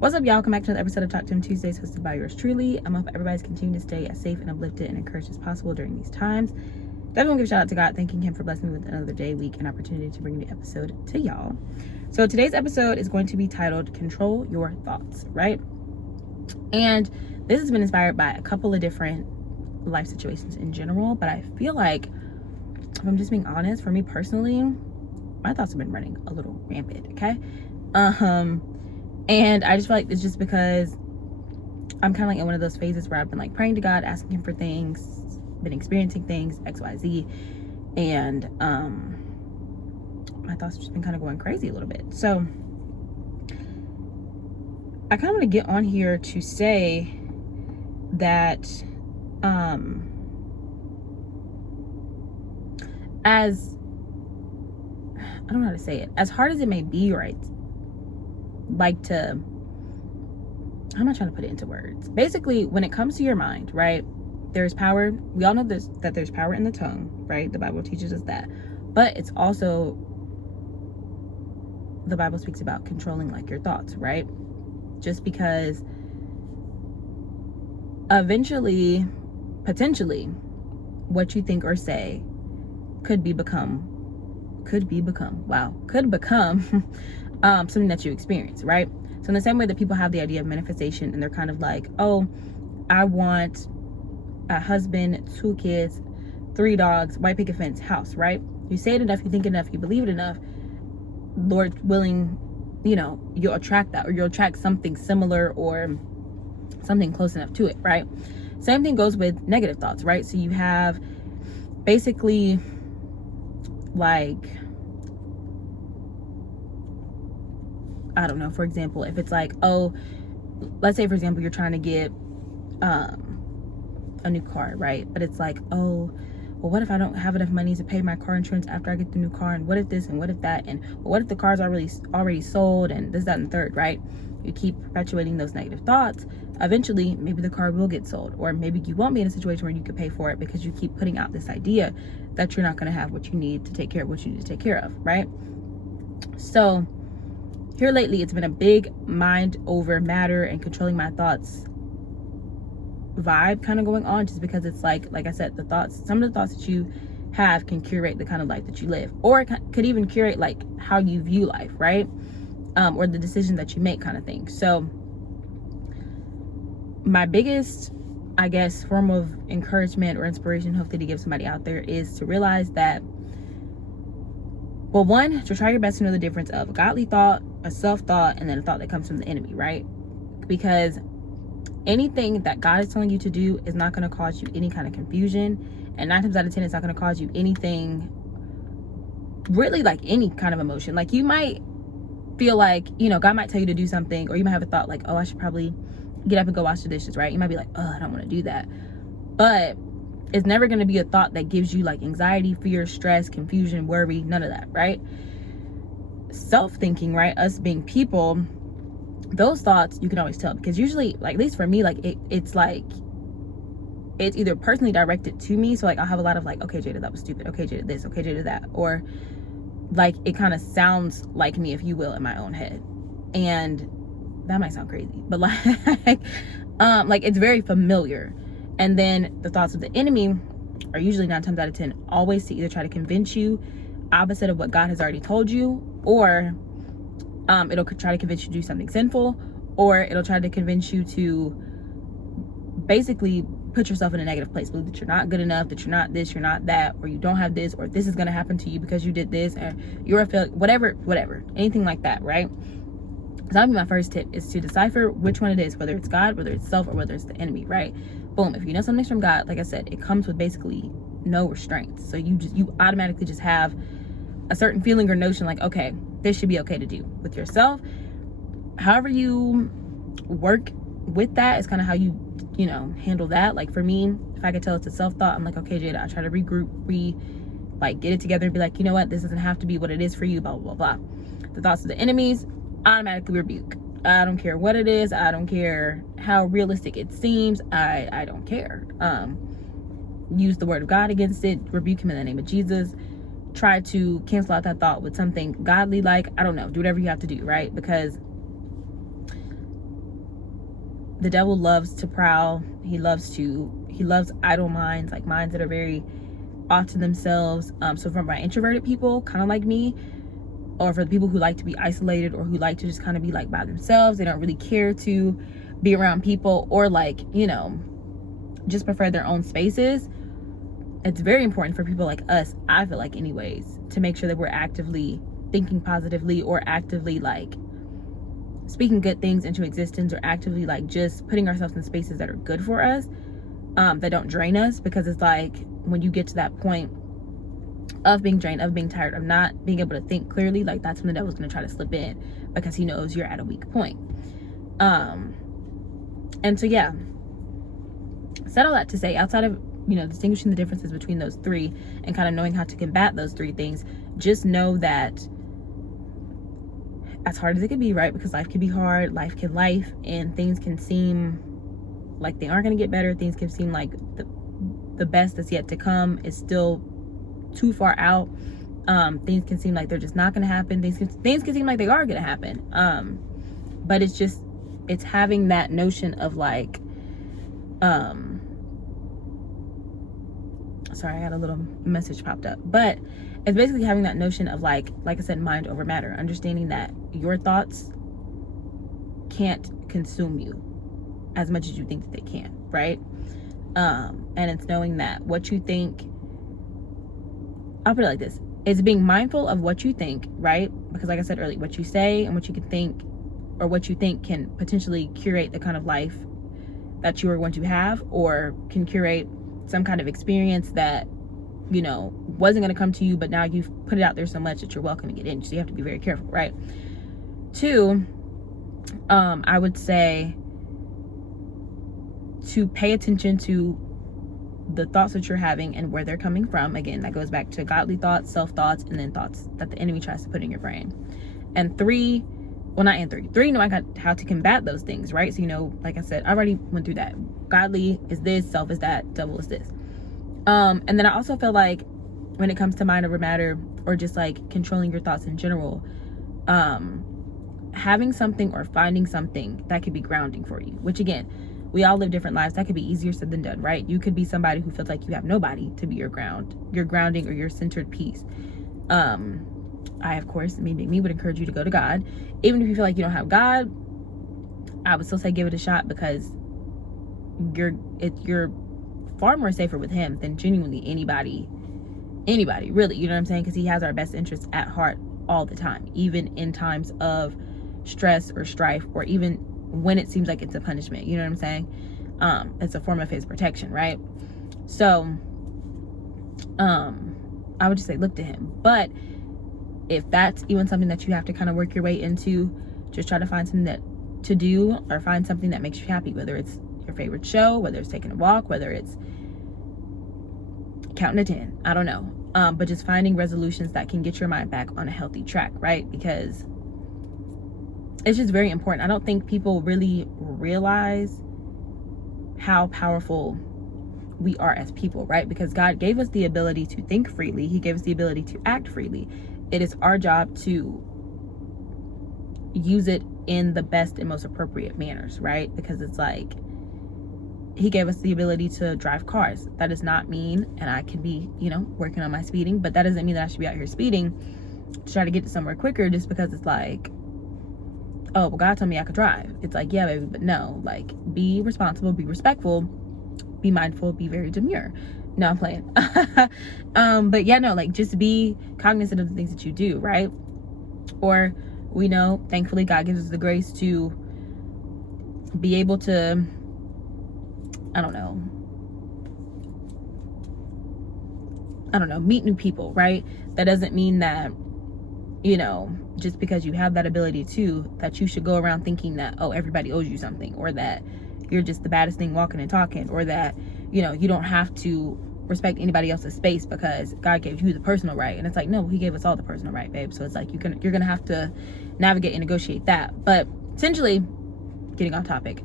What's up, y'all? Welcome back to another episode of Talk to Him Tuesdays, hosted by yours truly. I'm hope everybody's continuing to stay as safe and uplifted and encouraged as possible during these times. Definitely give a shout out to God, thanking Him for blessing me with another day, week, and opportunity to bring the episode to y'all. So today's episode is going to be titled "Control Your Thoughts," right? And this has been inspired by a couple of different life situations in general, but I feel like, if I'm just being honest, for me personally, my thoughts have been running a little rampant. Okay. And I just feel like it's just because I'm kind of like in one of those phases where I've been like praying to God, asking Him for things, been experiencing things, XYZ, and my thoughts have just been kind of going crazy a little bit. So I kind of want to get on here to say that as I don't know how to say it, as hard as it may be, right? Like to, how am I trying to put it into words? Basically, when it comes to your mind, right, there's power. We all know that there's power in the tongue, right? The Bible teaches us that. But it's also, the Bible speaks about controlling like your thoughts, right? Just because eventually, potentially, what you think or say could become something that you experience, right? So in the same way that people have the idea of manifestation and they're kind of like, oh, I want a husband, 2 kids, 3 dogs, white picket fence, house, right? You say it enough, you think enough, you believe it enough, Lord willing, you'll attract that, or you'll attract something similar or something close enough to it, right? Same thing goes with negative thoughts, right? So you have basically like, I don't know, for example, if it's like, oh, let's say for example you're trying to get a new car, right? But it's like, oh, well, what if I don't have enough money to pay my car insurance after I get the new car, and what if this and what if that, and well, what if the car's already sold, and this, that, and the third, right? You keep perpetuating those negative thoughts. Eventually maybe the car will get sold, or maybe you won't be in a situation where you could pay for it because you keep putting out this idea that you're not going to have what you need to take care of what you need to take care of, right? So here lately, it's been a big mind over matter and controlling my thoughts vibe kind of going on, just because it's like I said, some of the thoughts that you have can curate the kind of life that you live, or it could even curate like how you view life, right? Or the decisions that you make, kind of thing. So my biggest, I guess, form of encouragement or inspiration, hopefully to give somebody out there, is to realize that, well, one, to try your best to know the difference of a godly thought, a self-thought, and then a thought that comes from the enemy, right? Because anything that God is telling you to do is not going to cause you any kind of confusion, and 9 times out of 10 it's not going to cause you anything really, like any kind of emotion. Like you might feel like, God might tell you to do something, or you might have a thought like, oh, I should probably get up and go wash the dishes, right? You might be like, oh, I don't want to do that. But it's never going to be a thought that gives you like anxiety, fear, stress, confusion, worry, none of that, right? Self-thinking, right? Us being people, those thoughts you can always tell, because usually, like, at least for me, like it's either personally directed to me. So like I'll have a lot of like, okay, Jada, that was stupid. Okay, Jada, this. Okay, Jada, that. Or like it kind of sounds like me, if you will, in my own head. And that might sound crazy, but like like it's very familiar. And then the thoughts of the enemy are usually 9 times out of 10 always to either try to convince you opposite of what God has already told you, or it'll try to convince you to do something sinful, or it'll try to convince you to basically put yourself in a negative place, believe that you're not good enough, that you're not this, you're not that, or you don't have this, or this is going to happen to you because you did this, and you're a failure, whatever, anything like that, right? So that'll be my first tip, is to decipher which one it is, whether it's God, whether it's self, or whether it's the enemy, right? Boom. If you know something's from God, like I said, it comes with basically no restraints. So you automatically just have a certain feeling or notion like, okay, this should be okay to do. With yourself, however you work with that is kind of how you handle that. Like for me, if I could tell it's a self-thought, I'm like, okay, Jada, I try to regroup, get it together and be like, you know what, this doesn't have to be what it is for you, blah, blah, blah, blah. The thoughts of the enemies, automatically rebuke. I don't care what it is. I don't care how realistic it seems. I don't care. Use the word of God against it. Rebuke him in the name of Jesus. Try to cancel out that thought with something godly, like, I don't know, do whatever you have to do, right? Because the devil loves to prowl. He loves idle minds, like minds that are very off to themselves. So for my introverted people, kind of like me, or for the people who like to be isolated or who like to just kind of be like by themselves, they don't really care to be around people, or like, you know, just prefer their own spaces. It's very important for people like us, I feel like anyways, to make sure that we're actively thinking positively, or actively like speaking good things into existence, or actively like just putting ourselves in spaces that are good for us, that don't drain us. Because it's like when you get to that point of being drained, of being tired, of not being able to think clearly, like that's when the devil's going to try to slip in, because he knows you're at a weak point. And so yeah, said all that to say, outside of, you know, distinguishing the differences between those three and kind of knowing how to combat those three things, just know that as hard as it could be, right, because life can be hard, life can life, and things can seem like they aren't going to get better, things can seem like the best that's yet to come is still too far out, things can seem like they're just not going to happen, things can seem like they are going to happen, but it's having that notion of like, sorry, I got a little message popped up, but it's basically having that notion of like I said, mind over matter, understanding that your thoughts can't consume you as much as you think that they can, right? And it's knowing that what you think, I'll put it like this, it's being mindful of what you think, right? Because like I said earlier, what you say and what you can think, or what you think, can potentially curate the kind of life that you are going to have, or can curate some kind of experience that, you know, wasn't going to come to you, but now you've put it out there so much that you're welcoming it in. So you have to be very careful, right? 2, I would say to pay attention to the thoughts that you're having and where they're coming from. Again, that goes back to godly thoughts, self-thoughts, and then thoughts that the enemy tries to put in your brain. And 3, well, not in 3, knowing how to combat those things, right? So, you know, like I said, I already went through that. Godly is this, self is that, devil is this. And then I also feel like when it comes to mind over matter, or just like controlling your thoughts in general, having something or finding something that could be grounding for you, which again, we all live different lives. That could be easier said than done, right? You could be somebody who feels like you have nobody to be your grounding or your centered piece. I, of course, me would encourage you to go to God. Even if you feel like you don't have God, I would still say give it a shot, because you're far more safer with him than genuinely anybody, really, you know what I'm saying? Because he has our best interests at heart all the time, even in times of stress or strife, or even when it seems like it's a punishment, you know what I'm saying? It's a form of his protection, right? So I would just say look to him. But if that's even something that you have to kind of work your way into, just try to find something to do, or find something that makes you happy, whether it's your favorite show, whether it's taking a walk, whether it's counting to 10, I don't know, but just finding resolutions that can get your mind back on a healthy track, right? Because it's just very important. I don't think people really realize how powerful we are as people, right? Because God gave us the ability to think freely. He gave us the ability to act freely. It is our job to use it in the best and most appropriate manners, right? Because it's like, he gave us the ability to drive cars. That does not mean, and I can be, you know, working on my speeding, but that doesn't mean that I should be out here speeding to try to get to somewhere quicker just because it's like, oh, well, God told me I could drive. It's like, yeah, baby, but no, like, be responsible, be respectful, be mindful, be very demure. No, I'm playing. But yeah, no, like, just be cognizant of the things that you do, right? Or we know, thankfully, God gives us the grace to be able to, I don't know, meet new people, right? That doesn't mean that, you know, just because you have that ability to, that you should go around thinking that, oh, everybody owes you something, or that you're just the baddest thing walking and talking, or that, you know, you don't have to respect anybody else's space because God gave you the personal right. And it's like, no, he gave us all the personal right, babe. So it's like, you're gonna have to navigate and negotiate that. But essentially, getting off topic,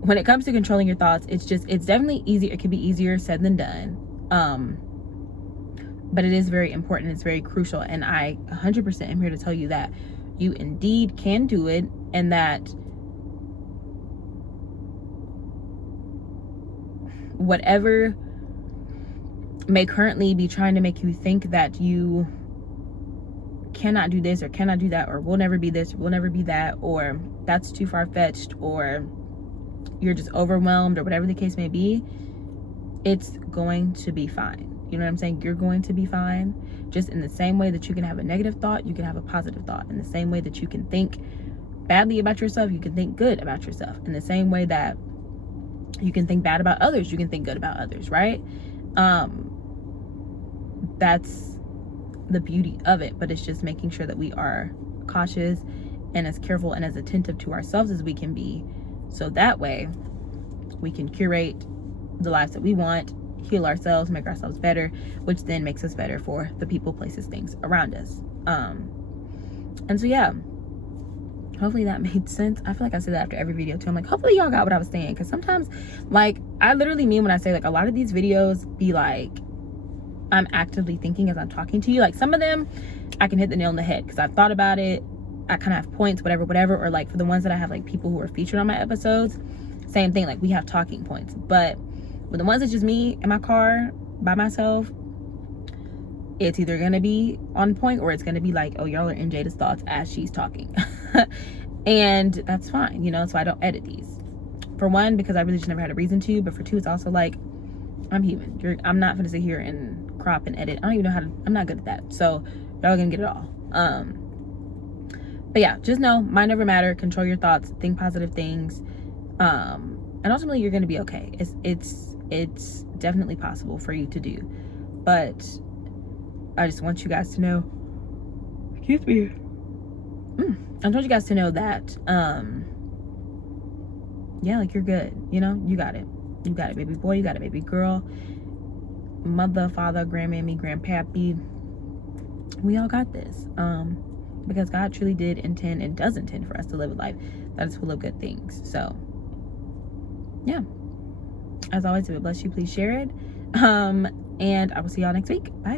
when it comes to controlling your thoughts, it's definitely easier. It can be easier said than done. But it is very important. It's very crucial. And I 100% am here to tell you that you indeed can do it, and that whatever may currently be trying to make you think that you cannot do this or cannot do that, or will never be this or will never be that, or that's too far-fetched, or you're just overwhelmed, or whatever the case may be, it's going to be fine. You know what I'm saying? You're going to be fine. Just in the same way that you can have a negative thought, you can have a positive thought. In the same way that you can think badly about yourself, you can think good about yourself. In the same way that you can think bad about others, you can think good about others, right? That's the beauty of it. But it's just making sure that we are cautious and as careful and as attentive to ourselves as we can be, so that way we can curate the lives that we want, heal ourselves, make ourselves better, which then makes us better for the people, places, things around us. And so yeah, hopefully that made sense. I feel like I say that after every video too. I'm like, hopefully y'all got what I was saying, because sometimes, like, I literally mean when I say, like, a lot of these videos be like I'm actively thinking as I'm talking to you. Like, some of them I can hit the nail on the head because I've thought about it, I kind of have points, whatever. Or like for the ones that I have, like, people who are featured on my episodes, same thing, like we have talking points. But with the ones that's just me in my car by myself, it's either gonna be on point or it's gonna be like, oh, y'all are in Jada's thoughts as she's talking. And that's fine, you know. So I don't edit these, for one, because I really just never had a reason to, but for two, it's also like, I'm human. I'm not gonna sit here and crop and edit. I don't even know how to. I'm not good at that. So y'all are gonna get it all. But yeah, just know, mind over matter, control your thoughts, think positive things, and ultimately you're gonna be okay. It's definitely possible for you to do. But I just want you guys to know, excuse me, I want you guys to know that yeah, like, you're good, you know. You got it, baby boy, you got it, baby girl, mother, father, grandmammy, grandpappy, we all got this, because God truly did intend and does intend for us to live a life that is full of good things. So yeah, as always, if it bless you, please share it, and I will see y'all next week. Bye.